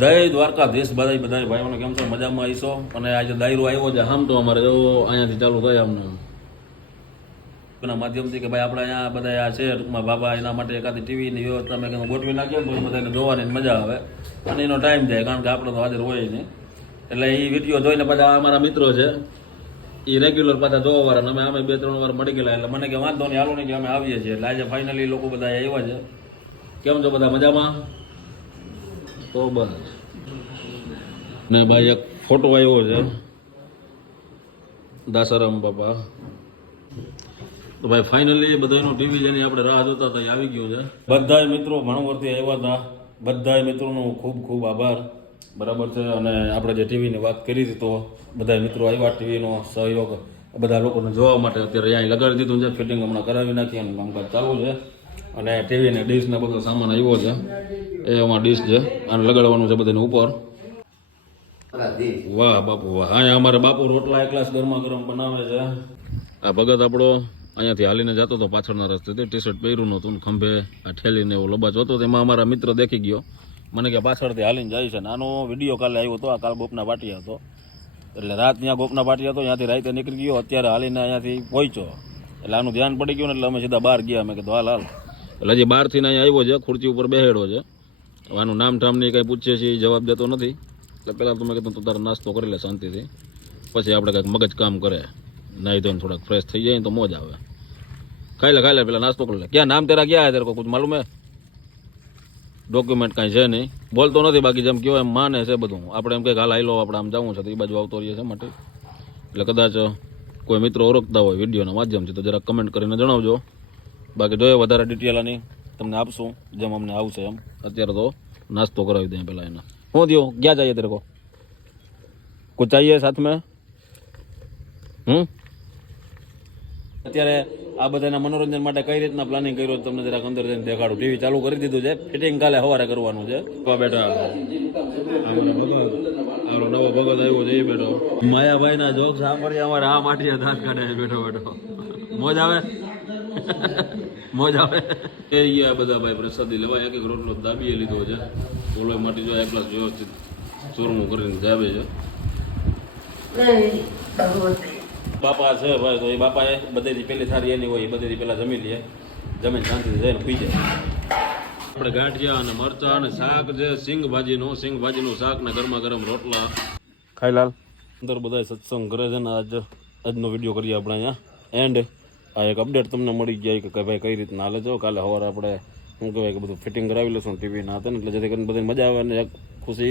જય દ્વારકાધીશ બધા ભાઈઓને કેમ છો? મજામાં આવીશો. અને આજે દાયરો આવ્યો છે આમ તો અમારે જો અહીંયાથી ચાલુ થાય આમનું એના માધ્યમથી કે ભાઈ આપણે અહીંયા બધા આ છે ટૂંકમાં બાબા એના માટે એકાદી ટીવીની વ્યવસ્થા મેં ગોઠવી નાખીએ તો બધાને જોવાની મજા આવે અને એનો ટાઈમ જાય, કારણ કે આપણે તો હાજર હોય નહીં. એટલે એ વિડીયો જોઈને પાછા અમારા મિત્રો છે એ રેગ્યુલર પાછા જોવા વાળા અમે 2-3 વાર મળી ગયેલા. એટલે મને કે વાંધો નહીં, હાલો નહીં કે અમે આવીએ છીએ. એટલે આજે ફાઇનલી લોકો બધા આવ્યા છે. કેમ છો બધા? મજામાં? તો બસ ને ભાઈ એક ફોટો આવ્યો છે દાસારામ બાપા. તો ભાઈ ફાઇનલી બધાનો ટીવી જેની આપણે રાહ જોતા હતા એ આવી ગયું છે. બધા મિત્રો ભણવરથી આવ્યા હતા, બધા મિત્રોનો ખૂબ ખૂબ આભાર. બરાબર છે. અને આપણે જે ટીવીની વાત કરી હતી તો બધા મિત્રો આવ્યા, ટીવીનો સહયોગ બધા લોકોને જોવા માટે. અત્યારે અહીંયા લગાડી દીધું છે, ફિટિંગ હમણાં કરાવી નાખી અને કામકાજ ચાલુ છે. અને ટીવીને ડીશને બધો સામાન આવ્યો છે, એ એમાં ડીશ છે અને લગાડવાનું છે બધાને ઉપર. વાહ બાપુ વાહ. અહીંયા અમારે બાપુ રોટલા એકલાસ ગરમા ગરમ બનાવે છે. આ ભગત આપણો અહીંયાથી હાલીને જતો હતો પાછળના રસ્તેથી, ટી શર્ટ પહેર્યું નહોતું, ખંભે આ ઠેલીને એવો લબાચ હતો. તેમાં અમારા મિત્ર દેખી ગયો, મને કે પાછળથી હાલીને જાય છે. નાનો વિડીયો કાલે આવ્યો હતો, આ કાલ ગોપના પાટિયા હતો. એટલે રાત ત્યાં ગોપના પાટિયા હતો, ત્યાંથી રાતે નીકળી ગયો, અત્યારે હાલીને અહીંયાથી પહોંચ્યો. એટલે આનું ધ્યાન પડી ગયું ને એટલે અમે સીધા બહાર ગયા. મેં કીધું હાલ. એટલે હજી બહારથી અહીંયા આવ્યો છે, ખુરચી ઉપર બેહેડો છે. આનું નામ ઠામની કંઈ પૂછીએ છીએ, જવાબ દેતો નથી. એટલે પહેલાં તો મેં કીધું તું તારો નાસ્તો કરી લે શાંતિથી, પછી આપણે કંઈક મગજ કામ કરે, નાહી ધોઈને થોડાક ફ્રેશ થઈ જાય તો મોજ આવે. ખાઈ લે પેલા નાસ્તો કરી લે. ક્યાં નામ તેરા ક્યાં હે? તેરે કો કુછ માલુમ હે? ડોક્યુમેન્ટ કાંઈ છે નહીં, બોલતો નથી. બાકી જેમ કહેવાય એમ માને છે બધું. આપણે એમ કંઈક હાલ આવેલો આપણે આમ જવું છે તો એ બાજુ આવતો રહીએ છે માટે. એટલે કદાચ કોઈ મિત્રો ઓળખતા હોય વિડીયોના માધ્યમથી તો જરાક કમેન્ટ કરીને જણાવજો. બાકી જોઈએ વધારે ડિટેલની તમને આપશું જેમ અમને આવશે એમ. અત્યારે તો નાસ્તો કરાવી દઈએ પહેલાં એને. શું થયું? ક્યાં જઈએ તેરે કો? કુછ ચાહીએ સાથ મેં? અત્યારે આ બધાના મનોરંજન માટે કઈ રીતના પ્લાનિંગ કર્યું તમને જરાક અંદર જઈને દેખાડું. ટીવી ચાલુ કરી દીધું છે, ફિટિંગ કાલે સવારે કરવાનું છે. બેઠા નવો ભગત આવ્યો છે એ બેઠો. માયાભાઈ ના જોક સાંભળીએ અમારે આ માટીયા દાંત કાઢે બેઠો. મોજ આવે મોજ આવે. એ ગયા બધા ભાઈ પ્રસાદી લેવાય. એક રોટલો દાબીએ લીધો છે. ઓલો માટી જો એક ગ્લાસ વ્યવસ્થિત ચોરમું કરીને જાવે છે. બાપા છે ભાઈ, તો એ બાપાએ બધેથી પેલી થાળી એની હોય, એ બધેથી પેલા જમી લઈએ, જમીન શાંતિથી જઈને પી જાય. આપણે ગાંઠિયા અને મરચા અને શાક છે સિંગ ભાજીનું શાક ને ગરમા ગરમ રોટલા. ખાઈલાલ અંદર બધા સત્સંગ કરે છે ને આજનો વિડીયો કરીએ આપણે અહીંયા એન્ડ. આ એક અપડેટ તમને મળી જાય કે ભાઈ કઈ રીતના હાલે છે. કાલે સવારે આપણે શું કહેવાય કે બધું ફિટિંગ કરાવી લઈશું ટીવીના હતા ને, એટલે જેથી કરીને બધી મજા આવે અને એક ખુશી